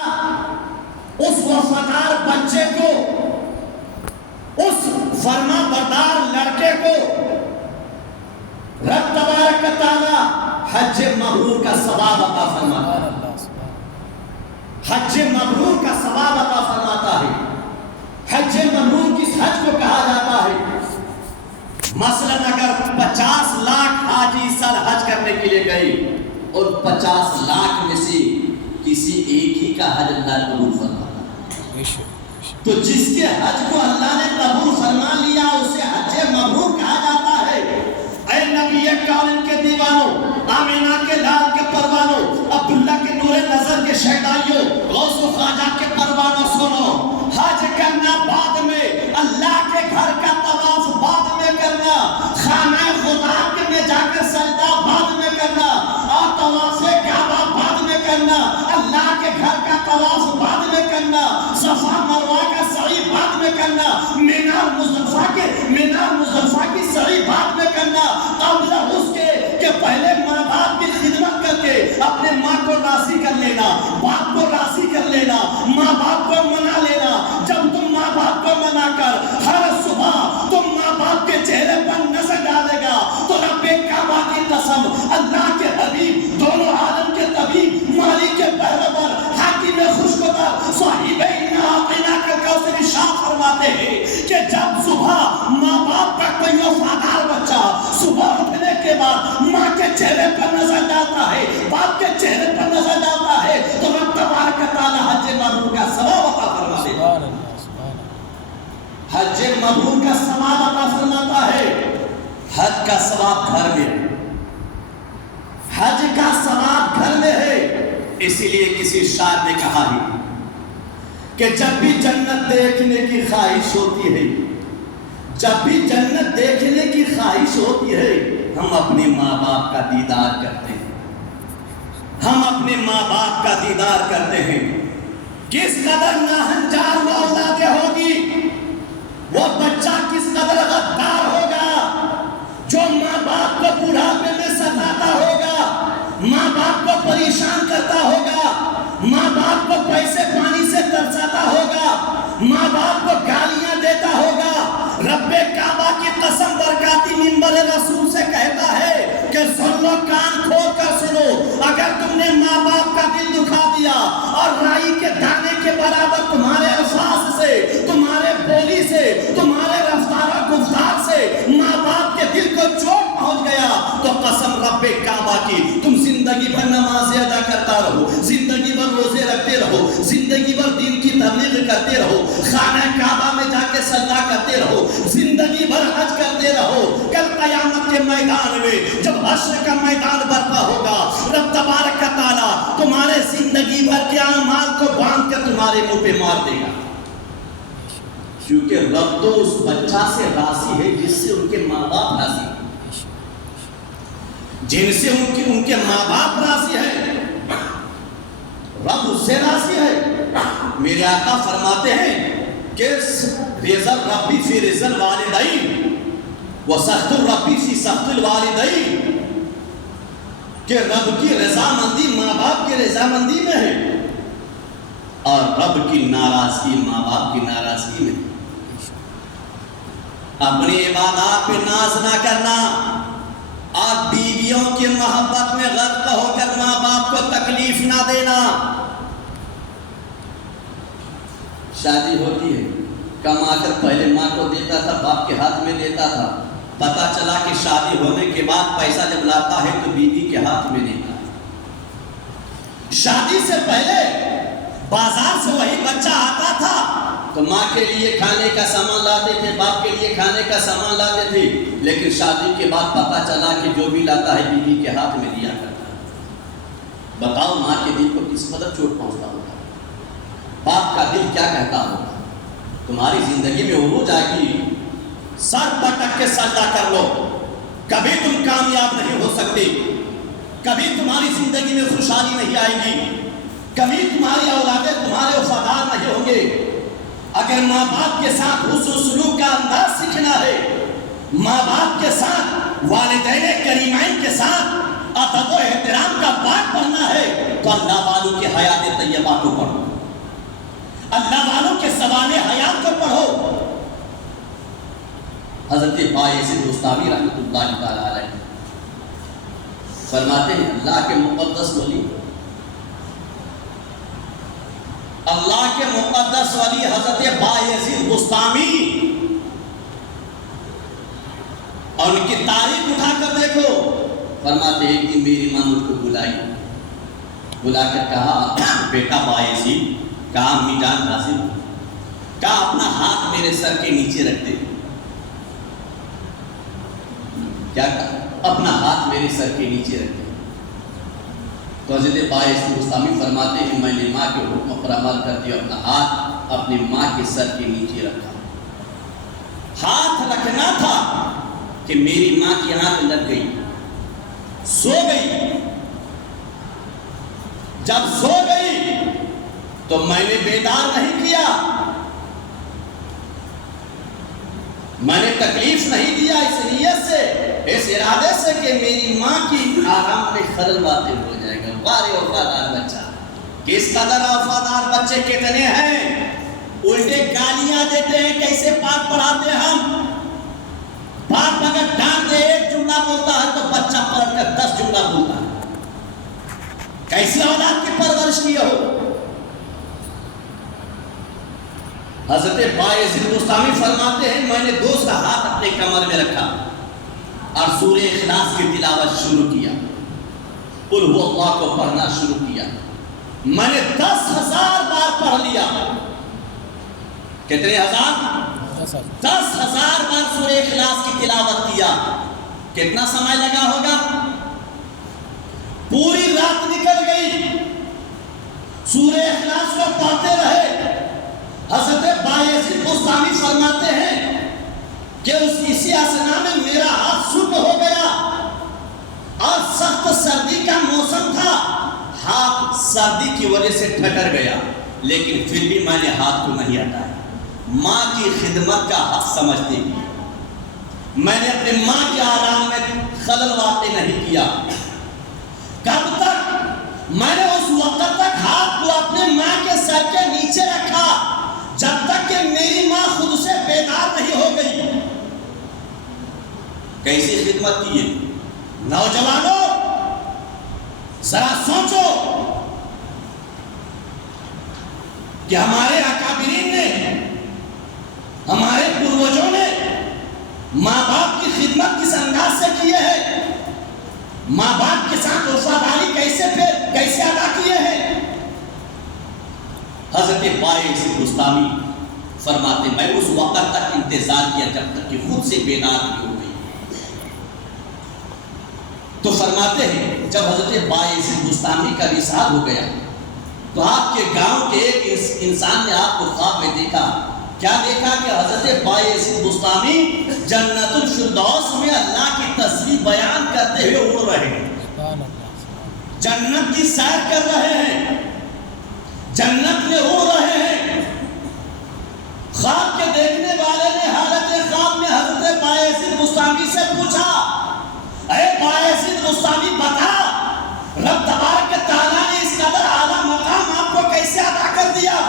اس وفادار بچے کو، اس فرما بردار لڑکے کو رب تبارک تعالی حج مبرور کا ثواب عطا فرماتا ہے، حج مبرور کا ثواب عطا فرماتا ہے۔ حج مبرور کس حج کو کہا جاتا ہے؟ مثلاً اگر 50 لاکھ حاجی سال حج کرنے کے لیے گئے اور 50 لاکھ میں سے کسی ایک ہی کا حج اللہ قبول فرماتا، تو جس کے حج کو اللہ نے قبول فرما لیا اسے حج مبرور کہا جاتا ہے۔ اے نبی کامل کے دیوانوں، آمینہ کے لال کے پروانوں، عبداللہ کے نور نظر کے شہدائیوں، غوث و خواجہ کے پروانوں، سنو، حج کرنا بعد میں، اللہ کے گھر کا طواف بعد میں کرنا، خانہ خدا میں جا کر سجدہ بعد میں کرنا، اور طواف کعبہ بعد میں کرنا، اللہ کے گھر کا طواف بعد میں کرنا، صفا مروہ کا سعی بعد میں کرنا، مینار مزدلفہ کی سعی بعد میں کرنا، قبل اس کے کہ پہلے ماں باپ کی خدمت کر کے اپنے ماں کو راضی کر لینا، باپ کو راضی کر لینا، ماں باپ کو منا لینا۔ جب تم ماں باپ کو منا کر ہر صبح تم ماں باپ کے چہرے پر نظر ڈالے گا تو رب کعبہ کی قسم، اللہ کے حبیب، دونوں عالم کے طبیب، مالک کے پہرور، حاکم خوشگوار، صاحب اعطیناک الکوثر ارشاد فرماتے ہیں کہ جب صبح ماں باپ کا کوئی وفادار بچہ صبح اٹھنے کے بعد ماں کے چہرے پر نظر ڈالتا ہے، باپ کے چہرے پر نظر ڈالتا ہے تو رب تبارک تعالی حج مبرور کا ثواب عطا فرما دیتا ہے۔ حج مبرور کا ثواب عطا فرماتا ہے۔ حج کا ثواب گھر میں، حج کا ثواب گھر میں ہے۔ اسی لیے کسی شاعر نے کہا ہے کہ جب بھی جنت دیکھنے کی خواہش ہوتی ہے، جب بھی جنت دیکھنے کی خواہش ہوتی ہے، ہم اپنے ماں باپ کا دیدار کرتے ہیں، ہم اپنے ماں باپ کا دیدار کرتے ہیں۔ کس قدر ناہنجار وہ اولادیں ہوگی، وہ بچہ کس قدر غدار ہوگا جو ماں باپ کو بڑھاپے میں ستاتا ہوگا، ماں باپ کو پریشان کرتا ہوگا، ماں باپ کو پیسے پانی سے ترساتا ہوگا، ماں باپ کو گالیاں دیتا ہوگا۔ رب کعبہ کی قسم برکاتی منبر رسول سے کہتا ہے کہ سن لو، کان کھول کر سنو، اگر تم نے ماں باپ کا دل دکھا دیا اور رائی کے دانے کے برابر تمہارے الفاظ سے، تمہارے بولی سے، تمہارے رفتار و گفتار سے ماں باپ کے دل کو چوٹ پہنچ گیا تو قسم رب کعبہ کی تم زندگی بھر نمازیں ادا کرتا رہو، زندگی بھر روزے رکھتے رہو، زندگی بھر دین کی تبلیغ کرتے رہو، خانہ کعبہ میں جا کے سجدہ کرتے رہو، زندگی بھر حج کرتے رہو، کل قیامت کے میدان میں جب حشر کا میدان برپا ہوگا رب تبارک تعالی تمہارے زندگی بھر کے اعمال کو باندھ کر تمہارے منہ پہ مار دے گا، کیونکہ رب تو اس بچہ سے راضی ہے جس سے ان کے ماں باپ راضی ہیں، جن سے ان کے ماں باپ راضی ہیں رب اس سے راضی ہے۔ میرے آقا فرماتے ہیں کہ رضا ربی فی رضا الوالدین وسخط الربی فی سخط الوالدین، کہ رب کی رضامندی ماں باپ کی رضامندی میں ہے اور رب کی ناراضگی ماں باپ کی ناراضگی میں۔ اپنی عبادات پہ ناز نہ کرنا اور بیویوں کی محبت میں غرق ہو کر ماں باپ کو تکلیف نہ دینا۔ شادی ہوتی ہے، کما کر پہلے ماں کو دیتا تھا، باپ کے ہاتھ میں دیتا تھا، پتا چلا کہ شادی ہونے کے بعد پیسہ جب لاتا ہے تو بیوی کے ہاتھ میں دیتا ہے۔ شادی سے پہلے بازار سے وہی بچہ آتا تھا تو ماں کے لیے کھانے کا سامان لاتے تھے، باپ کے لیے کھانے کا سامان لاتے تھے، لیکن شادی کے بعد پتا چلا کہ جو بھی لاتا ہے بیوی کے ہاتھ میں دیا کرتا ہے۔ بتاؤ ماں کے دل کو کس قدر چوٹ پہنچتا ہوگا، باپ کا دل کیا کہتا ہوگا۔ تمہاری زندگی میں عروج آئے گی، سر پٹک کے سجدہ کر لو، کبھی تم کامیاب نہیں ہو سکتے، کبھی تمہاری زندگی میں خوشحالی نہیں آئے گی، کبھی تمہاری اولادیں تمہارے وفادار نہیں ہوں گے۔ اگر ماں باپ کے ساتھ حسن سلوک کا انداز سیکھنا ہے، ماں باپ کے ساتھ، والدین کریمین کے ساتھ ادب و احترام کا پاٹ پڑھنا ہے تو اللہ والوں کے حیات طیبہ کو پڑھو۔ اللہ والوں کے سوال حیات کو پڑھو۔ حضرت بایزید بستامی رحمۃ اللہ تعالی علیہ فرماتے ہیں اللہ کے مقدس ولی، اللہ کے مقدس ولی حضرت بایزید بستامی، اور ان کی تاریخ اٹھا کر دیکھو۔ فرماتے ہیں کہ میری ماں مجھ کو بلائی، بلا کر کہا بیٹا بایزید، کہا امی جان حاضر، کہا اپنا ہاتھ میرے سر کے نیچے رکھ دے۔ کیا کہا؟ اپنا ہاتھ میرے سر کے نیچے رکھ دے۔ تو حضرت بایزید بستامی فرماتے ہیں میں نے ماں کے حکم پر عمل کر دیا، اپنا ہاتھ اپنی ماں کے سر کے نیچے رکھا۔ ہاتھ رکھنا تھا کہ میری ماں کی آنکھ لگ گئی، سو گئی۔ جب سو گئی تو میں نے بیدار نہیں کیا، میں نے تکلیف نہیں دیا اس نیت سے، اس ارادے سے کہ میری ماں کی آرام میں خلل واقع ہو جائے گا۔ بارے وفادار بچہ، کس قدر وفادار بچے کتنے ہیں، الٹے گالیاں دیتے ہیں، کیسے پاک پڑھاتے ہم۔ باپ اگر ڈانٹ دے ایک جملہ بولتا ہے تو بچہ پلٹ کر 10 جملہ بولتا ہے۔ کیسی اولاد کی پرورش کی ہو۔ حضرت بایزید بستامی فرماتے ہیں میں نے دوسرا ہاتھ اپنے کمر میں رکھا اور سورہ اخلاص کی تلاوت شروع کیا، قل هو اللہ کو پڑھنا شروع کیا۔ میں نے 10,000 بار پڑھ لیا۔ کتنے ہزار؟ 10,000 بار سورہ اخلاص کی تلاوت کیا۔ کتنا سمے لگا ہوگا؟ پوری رات نکل گئی، سورہ اخلاص کو پڑھتے رہے۔ حضرت بایزید بستامی فرماتے ہیں کہ اسی اثنا میں میرا ہاتھ سن ہو گیا اور سخت سردی کا موسم تھا، ہاتھ سردی کی وجہ سے ٹھٹر گیا، لیکن پھر بھی میں نے ہاتھ کو نہیں ہٹایا۔ ماں کی خدمت کا حق سمجھتے ہوئے میں نے اپنی ماں کے آرام میں خلل واقع نہیں کیا۔ کب تک؟ میں نے اس وقت تک ہاتھ کو اپنے ماں کے سر کے نیچے رکھا جب تک کہ میری ماں خود سے بیدار نہیں ہو گئی۔ کیسی خدمت کی ہے؟ نوجوانوں ذرا سوچو کہ ہمارے اکابرین نے، ہمارے پروجوں نے ماں باپ کی خدمت کس انداز سے کی ہے، ماں باپ کے ساتھ وفاداری کیسے ادا کیے ہیں۔ حضرت بایزید بستامی فرماتے میں اس وقت تک انتظار کیا جب تک کہ خود سے بیدار نہیں ہو گئی۔ تو فرماتے ہیں جب حضرت بایزید بستامی کا وصال ہو گیا تو آپ کے گاؤں کے ایک انسان نے آپ کو خواب میں دیکھا۔ کیا دیکھا؟ کہ حضرت بایزید بستامی جنت الفردوس میں اللہ کی تصویر بیان کرتے ہوئے اڑ رہے ہیں، جنت کی سیر کر رہے ہیں، جنت میں اڑ رہے ہیں۔ خواب کے دیکھنے والے نے حالت خواب میں حضرت بایزید بستامی سے پوچھا، اے بایزید بستامی بتا، رب تبارک تعالیٰ نے اس قدر اعلیٰ مقام آپ کو کیسے عطا کر دیا؟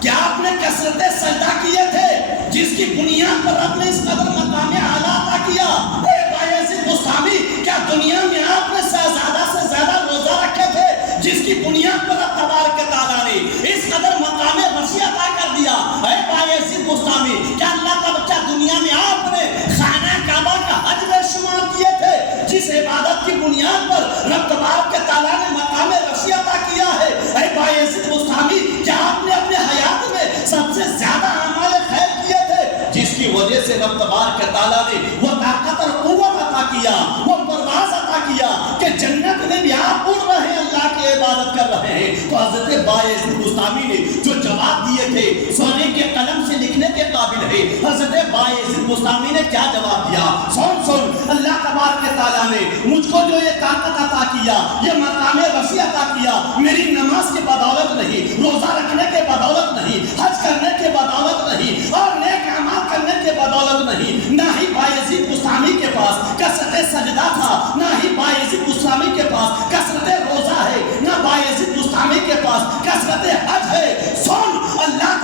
کیا آپ نے کثرت سجدہ کیے تھے جس کی بنیاد پر رب نے اس قدر مقام اعلیٰ عطا کیا؟ اے بایزید بستامی کیا دنیا میں آپ نے زیادہ سے زیادہ روزہ رکھے تھے جس کی بنیاد پر رب تبارک تعالیٰ نے اس قدر مقام رفیع عطا کر دیا؟ اے بایزید بستامی کیا اللہ کیا دنیا میں آپ نے خانہ کعبہ کا حج میں شمار کیے تھے جس عبادت کی بنیاد پر رب تبارک تعالیٰ نے مقام رفیع عطا کیا ہے؟ اے بایزید بستامی کیا آپ نے اپنے حیات میں سب سے زیادہ اعمال خیر کیے تھے جس کی وجہ سے رب تبارک تعالیٰ نے وہ طاقت اور قوت عطا کیا، وہ پرواز عطا کیا کہ جنت میں بھی آپ اڑ رہے ہیں، اللہ کی عبادت کر رہے ہیں؟ تو حضرت بایزید بستامی نے جو جواب دیے تھے سونے کے قلم سے لکھنے کے قابل ہے۔ حضرت بایزید بستامی نے کیا جواب دیا؟ سن اللہ تبارک تعالیٰ نے مجھ کو جو یہ طاقت عطا کیا، یہ مقام رفیع عطا کیا، میری نماز کی بدولت نہیں، روزہ رکھنے کے بدولت نہیں، حج کرنے کے بدولت نہیں، اور نیک اعمال کرنے کے بدولت نہیں۔ نہ ہی بایزید بستامی کے پاس کثرت سجدہ تھا، نہ ہی بایزید بستامی کے پاس کثرت روزہ ہے، نہ بایزید بستامی کے پاس کثرت حج ہے۔ سن اللہ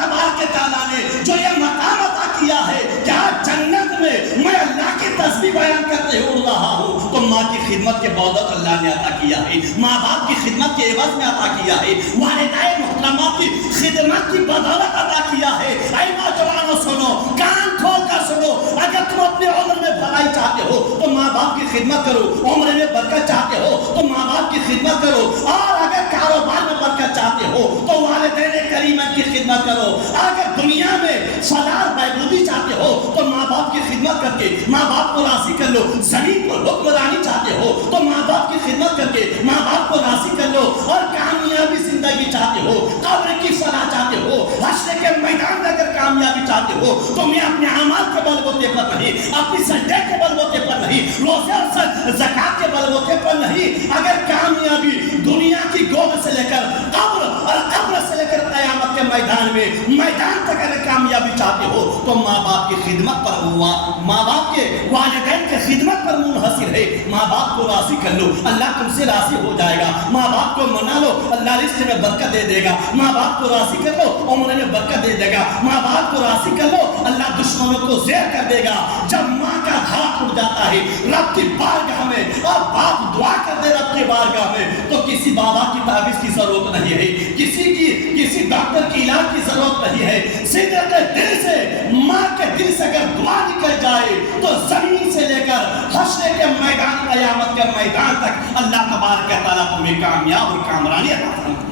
ماں کی خدمت کے بدولت اللہ نے عطا کیا ہے، ماں باپ کی خدمت کے عوض میں عطا کیا ہے، والدین محترمہ کی خدمت کی بدولت عطا کیا ہے۔ اے نوجوانوں سنو، کان کھول کر سنو، اگر تم اپنے عمر میں بھلائی چاہتے ہو تو ماں باپ کی خدمت کرو، عمر میں برکت چاہتے ہو تو ماں باپ کی خدمت کرو، اور اگر کاروبار میں برکت چاہتے ہو تو والدین کریمہ کی خدمت کرو، اگر دنیا میں فلاح بہبودی چاہتے ہو تو ماں باپ کی خدمت کر کے ماں باپ کو راضی کر لو، زمین پر حکمرانی چاہتے ہو تو ماں باپ کی خدمت کر کے ماں باپ کو راضی کر لو، اور کامیابی زندگی چاہتے ہو، قبر کی فلاح چاہتے ہو، حشر کے میدان میں اگر کامیابی چاہتے ہو تو میں اپنے اعمال کے بل بوتے پر نہیں، اپنی سجدے کے بل بوتے پر نہیں، روزے اور زکات کے بل بوتے پر نہیں، اگر کامیابی دنیا کی گود سے لے کر قبر اور قبر سے لے کر قیامت کے میدان میں میدان تک اگر کامیابی چاہتے ہو تو ماں باپ کی خدمت پر ہوا، ماں باپ کے والدین کی خدمت پر منحصر ہے، ماں باپ کو راضی کر لو، اللہ تم سے راضی ہو جائے گا، ماں باپ کو منا لو، اللہ رزق میں برکت دے دے گا، ماں باپ کو راضی کر لو، عمر میں برکت دے دے گا، ماں باپ کو راضی کر لو، اللہ دشمنوں کو زیر کر دے گا۔ جب ماں کا ہاتھ اٹھ جاتا ہے رب کی بارگاہ میں اور باپ دعا کر دے رب کی بارگاہ میں تو کسی بابا کی تعویذ کی ضرورت نہیں ہے، کسی ڈاکٹر کی علاج کی ضرورت نہیں ہے، سیدھے دل سے ماں کے دل سے اگر دعا نکل جائے تو زمین سے لے کر حشر کے میدان قیامت کے میدان تک اللہ تبارک و تعالیٰ تمہیں کامیاب اور کامرانی عطا فرمائے۔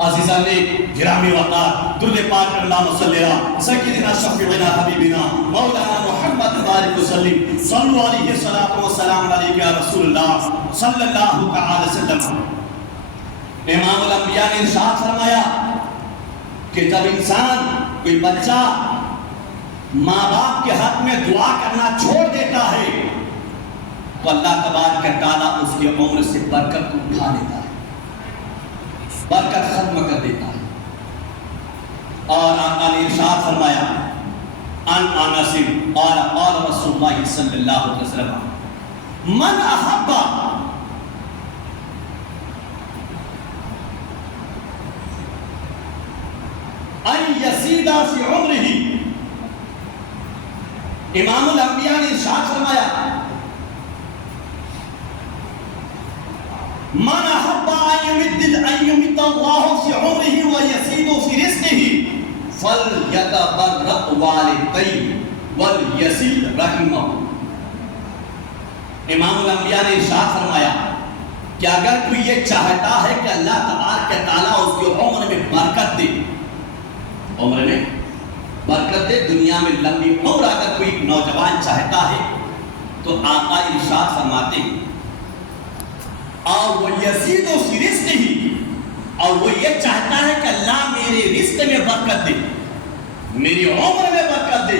عزیزان گرامی وقار، درود پاک اللہم صلی اللہ سیدنا شفیعنا حبیبنا مولانا محمد بارک وسلم، صلو علیہ الصلوۃ والسلام علیک یا رسول اللہ صلی اللہ تعالی وسلم۔ امام الانبیاء نے ارشاد فرمایا کہ جب انسان کوئی بچہ ماں باپ کے حق میں دعا کرنا چھوڑ دیتا ہے تو اللہ تبارک و تعالیٰ اس کی عمر سے برکت اٹھا دیتا ہے، برکت ختم کر دیتا ہے۔ اور آقا نے ارشاد فرمایا ان انس قال قال رسول اللہ صلی اللہ علیہ وسلم من احب ان یزید فی عمرہ، امام الانبیاء نے ارشاد فرمایا من احب ان یمد اللہ فی عمرہ ویزید فی رزقہ فلیتبرک والدیہ ولیصل رحمہ۔ امام الانبیاء نے ارشاد فرمایا کہ اگر کوئی یہ چاہتا ہے کہ اللہ تبارک و تعالیٰ اس کی عمر میں برکت دے، عمر میں برکت دے، دنیا میں لمبی عمر اگر کوئی نوجوان چاہتا ہے تو آقا ارشاد فرماتے ہیں اور وہ یزید فی رزقہ، اور وہ یہ چاہتا ہے کہ اللہ میرے رزق میں برکت دے، میری عمر میں برکت دے،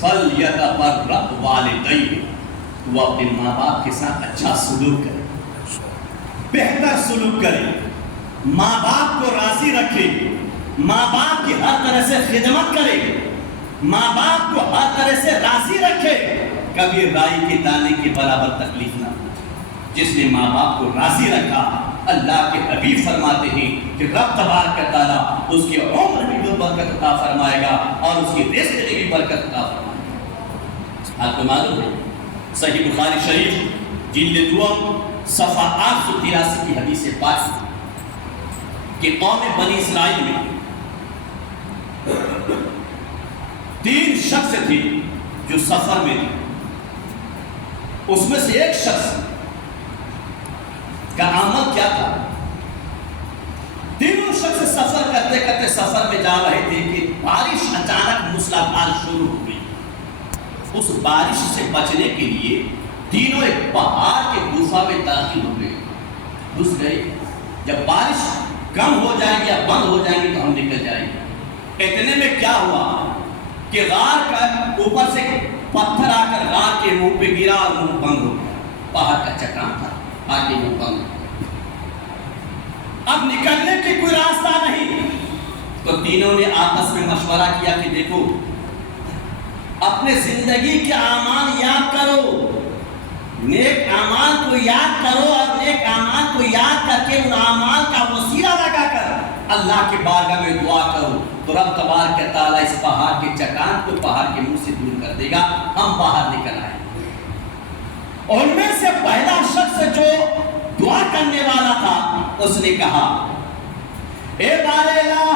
فلیتبرک والدیہ، وہ اپنے ماں باپ کے ساتھ اچھا سلوک کرے، بہتر سلوک کرے، ماں باپ کو راضی رکھے، ماں باپ کی ہر طرح سے خدمت کرے، ماں باپ کو ہر طرح سے راضی رکھے، کبھی رائی کے دانے کے برابر تکلیف نہ ہو۔ جس نے ماں باپ کو راضی رکھا، اللہ کے حبیب فرماتے ہیں کہ رب تبارک و تعالیٰ اس کی عمر میں بھی برکت عطا فرمائے گا اور اس کی رزق میں بھی برکت عطا فرمائے گا۔ آپ کو معلوم ہے صحیح بخاری شریف جلد دوم صفحہ 883 کی حدیث پاک کہ قوم بنی اسرائیل میں 3 شخص تھے جو سفر میں تھے، اس میں سے ایک شخص کا عمل کیا تھا؟ تینوں شخص سفر کرتے کرتے سفر میں جا رہے تھے کہ بارش اچانک موسلادھار شروع ہو گئی۔ اس بارش سے بچنے کے لیے تینوں ایک پہاڑ کے گفا میں داخل ہو گئے، گھس گئے۔ جب بارش کم ہو جائے گی یا بند ہو جائے گی تو ہم نکل جائیں گے۔ اتنے میں کیا ہوا کہ غار کا اوپر سے پتھر آ کر غار کے منہ پہ گرا اور منہ بند ہو گیا، پہاڑ کا چٹان تھا، آگے منہ بند۔ اب نکلنے کی کوئی راستہ نہیں، تو تینوں نے آپس میں مشورہ کیا کہ دیکھو اپنے زندگی کے اعمال یاد کرو، نیک اعمال کو یاد کرو اور نیک اعمال کو یاد کر کے ان اعمال کا وسیلہ لگا کر اللہ کے بارگاہ میں دعا کرو تو رب تبارک و تعالیٰ اس پہاڑ کے چٹان کو پہاڑ کے منہ سے دور کر دے گا، ہم باہر نکل آئیں۔ ان میں سے پہلا شخص جو دعا کرنے والا تھا اس نے کہا اے بار الہ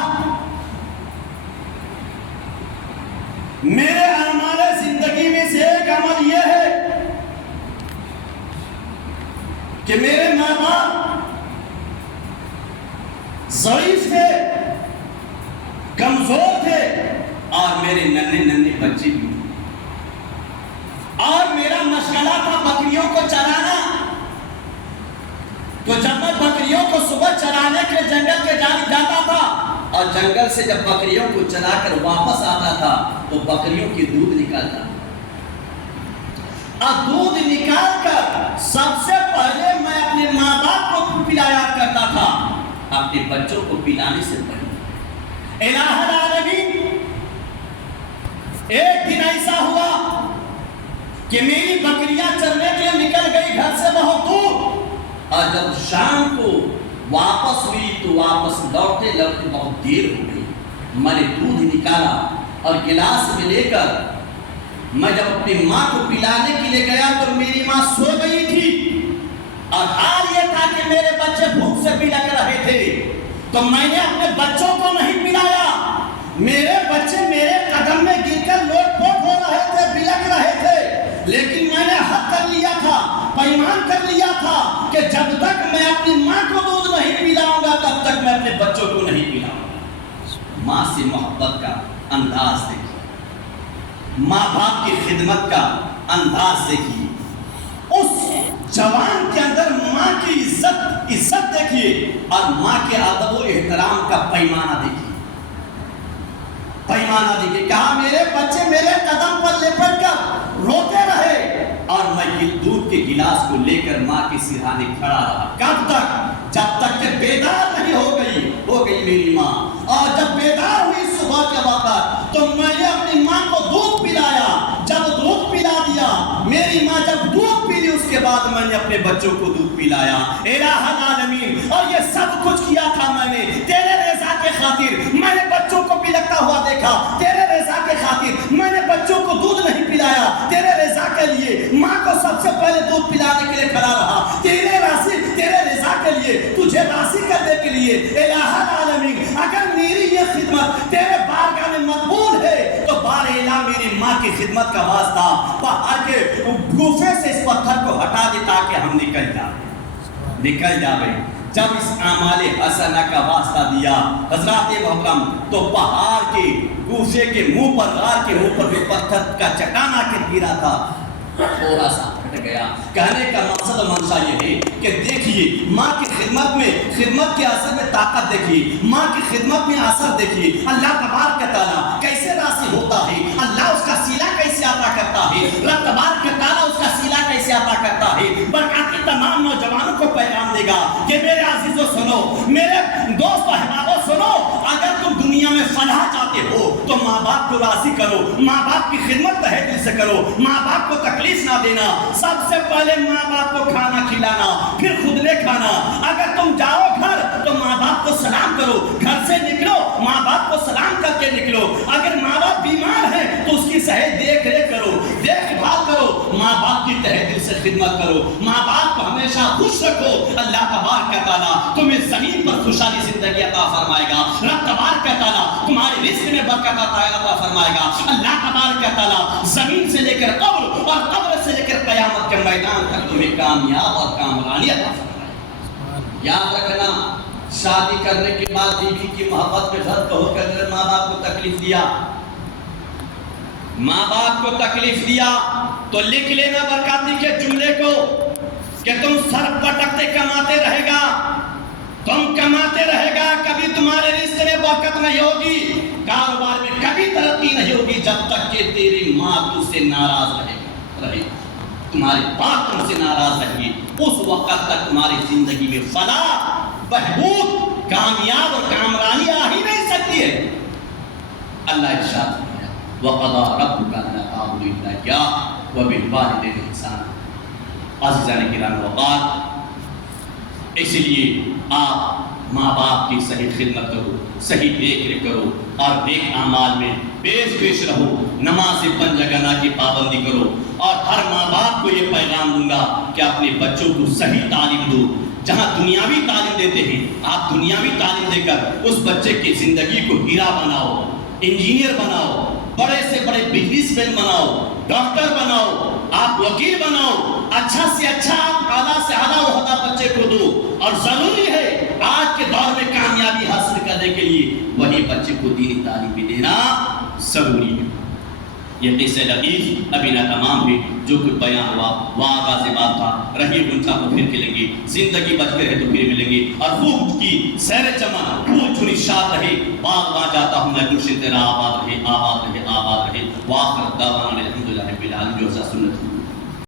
میرے اعمال زندگی میں سے ایک عمل یہ ہے کہ میرے ماں باپ ضعیف تھے، کمزور تھے، اور میرے ننھے ننھے بچے بھی تھے، اور میرا مشغلہ تھا بکریوں کو چرانا۔ تو جب میں بکریوں کو صبح چرانے کے جنگل کے جانب جاتا تھا اور جنگل سے جب بکریوں کو چلا کر واپس آتا تھا تو بکریوں کی دودھ نکالتا، اور دودھ نکال کر سب سے پہلے میں اپنے ماں باپ کو پلایا کرتا تھا، اپنے بچوں کو پلانے سے پہلے۔ الہ العالمین، ایک دن ایسا ہوا کہ میری بکریاں چرنے کے لیے نکل گئی گھر سے بہت دور، اور جب شام کو واپس ہوئی تو واپس لوٹتے لوٹتے بہت دیر ہو گئی۔ میں نے دودھ نکالا اور گلاس میں لے کر میں جب اپنی ماں کو پلانے کے لیے گیا تو میری ماں سو گئی تھی، اور حال یہ تھا کہ میرے بچے بھوک سے بلک رہے تھے، تو میں نے اپنے بچوں کو نہیں پلایا۔ میرے بچے میرے قدم میں گر کر لوٹ پوٹ ہو رہے تھے، بلک رہے تھے، لیکن میں نے حد کر لیا تھا، پیمان کر لیا تھا کہ جب تک میں اپنی ماں کو دودھ نہیں پلاؤں گا تب تک میں اپنے بچوں کو نہیں پلاؤں گا۔ ماں سے محبت کا انداز دیکھیے، ماں باپ کی خدمت کا انداز دیکھیے، اس جوان کے اندر ماں کی عزت دیکھیے، اور ماں کے ادب و احترام کا پیمانہ دیکھیے، پیمانہ دیکھیے۔ کہا میرے بچے میرے قدم پر لپٹ کر روتے رہے، اور میں دودھ کے گلاس کو لے کر ماں کے سرہانے کھڑا رہا۔ کب تک؟ جب تک کہ بیدار نہیں ہو گئی میری ماں۔ اور جب بیدار ہوئی صبح کے وقت تو میں نے اپنی ماں کو دودھ پلایا۔ جب دودھ پلا دیا، میری ماں جب دودھ پی لی، اس کے بعد میں نے اپنے بچوں کو دودھ پلایا۔ الہ العالمین، اور یہ سب کچھ کیا تھا میں نے تیرے رضا کے خاطر۔ میں نے بچوں کو بلکتا ہوا دیکھا تیرے رضا کے خاطر، میں نے بچوں کو دودھ نہیں پلایا تیرے رضا کے لیے، ماں کو سب سے پہلے دودھ پلانے کے لیے کھڑا رہا تیرے رضا کے لیے، تجھے راضی کرنے کے لیے۔ الہ العالمین، اگر میری یہ خدمت تیرے بارگاہ میں مقبول ہے تو بار الہ میری ماں کی خدمت کا واسطہ پہاڑ کے گوفے سے اس پتھر کو ہٹا دے تاکہ ہم نکل جائیں۔ جب اس اعمال حسنہ کا واسطہ دیا حضرات محترم، تو پہاڑ کے گوفے کے منہ پر، غار کے منہ پر جو پتھر کا چٹان آ کے گرا تھا تھوڑا سا ہٹ گیا۔ کہنے کا مقصد و منشا یہ ہے کہ دیکھیے ماں کی خدمت میں، خدمت کے اثر میں طاقت دیکھیے، ماں کی خدمت میں اثر دیکھیے۔ اللہ تبارک و تعالیٰ کیسے راضی ہوتا ہے، اللہ اس کا صلہ کیسے عطا کرتا ہے، رب تبارک و تعالیٰ اس کا صلہ کیسے عطا کرتا ہے۔ برکاتی تمام نوجوانوں کو پیغام دے گا کہ میرے عزیزو سنو، میرے دوست و احبابو سنو، اگر تم دنیا میں فلاح چاہتے ہو تو ماں باپ کو راضی کرو، ماں باپ کی خدمت تہہ دل سے کرو، ماں باپ کو تکلیف نہ دینا۔ سب سے پہلے ماں باپ کو کھانا کھلانا، پھر خود نے کھانا۔ اگر تم جاؤ گھر تو ماں باپ کو سلام کرو، گھر سے نکلو ماں باپ کو سلام کر کے نکلو۔ اگر ماں باپ بیمار ہیں تو اس کی صحیح دیکھ ریکھ کرو، دیکھ بھال کرو، ماں باپ کی تہہ دل سے خدمت کرو، ماں باپ کو ہمیشہ خوش رکھو۔ اللہ تبارک و تعالیٰ تمہیں زمین پر خوشحالی زندگی عطا فرمائے گا، رب تبارک و تعالیٰ تمہارے رزق میں برکت عطا فرمائے گا۔ اللہ تبارک و تعالیٰ زمین سے لے کر قبر اور قبر سے لے کر قیامت کے میدان تک تمہیں کامیاب اور کامرانی عطا فرمائے۔ یاد رکھنا، شادی کرنے کے بعد بیوی کی محبت میں غرق ہو کر اگر ماں باپ کو تکلیف دیا، ماں باپ کو تکلیف دیا تو لکھ لینا برکاتی کے جملے کو کہ تم سر پٹکتے کماتے رہے گا، تم کماتے رہے گا، کبھی تمہارے رزق میں برکت نہیں ہوگی، کاروبار میں کبھی ترقی نہیں ہوگی جب تک کہ تیری ماں تجھ سے ناراض رہے گی، تمہارے باپ تم سے ناراض رہے گی۔ اس وقت تک تمہاری زندگی میں فلاح، بہبود، کامیاب اور کامرانی آ ہی نہیں سکتی ہے۔ اللہ ارشاد فرمایا وَقَضَىٰ رَبُّكَ أَلَّا تَعْبُدُوا إِلَّا إِيَّاهُ وَبِالْوَالِدَيْنِ إِحْسَانًا۔ عزیزان کرام وقار، اس لیے آپ ماں باپ کی صحیح خدمت کرو، صحیح دیکھ ریکھ کرو اور نیک اعمال میں پیش رہو، نماز 5 جگہ کی پابندی کرو۔ اور ہر ماں باپ کو یہ پیغام دوں گا کہ اپنے بچوں کو صحیح تعلیم دو۔ جہاں دنیاوی تعلیم دیتے ہیں آپ دنیاوی تعلیم دے کر اس بچے کی زندگی کو ہیرا بناؤ، انجینئر بناؤ، بڑے سے بڑے بزنس مین بناؤ، ڈاکٹر بناؤ، آپ وکیل بناؤ، اچھا سے اچھا آپ اعلیٰ سے اعلیٰ عہدہ بچے کو دو۔ اور ضروری ہے آج کے دور میں کامیابی حاصل کرنے کے لیے وہی بچے کو دینی تعلیم بھی دینا ضروری ہے۔ یہ قصہ لطیف ابھی نہ تمام ہے، جو کچھ بیان ہوا وہ آغاز بات تھا، رہی گنجا تو پھر ملیں گے، زندگی بچ کے رہے تو پھر ملیں گے، اور خوب کی سیر چمن پھول چنی شاد رہے، باغ جاتا ہوں میں گلشن تیرا آباد رہے، آباد رہے، آباد رہے، وآخر دعوانا الحمد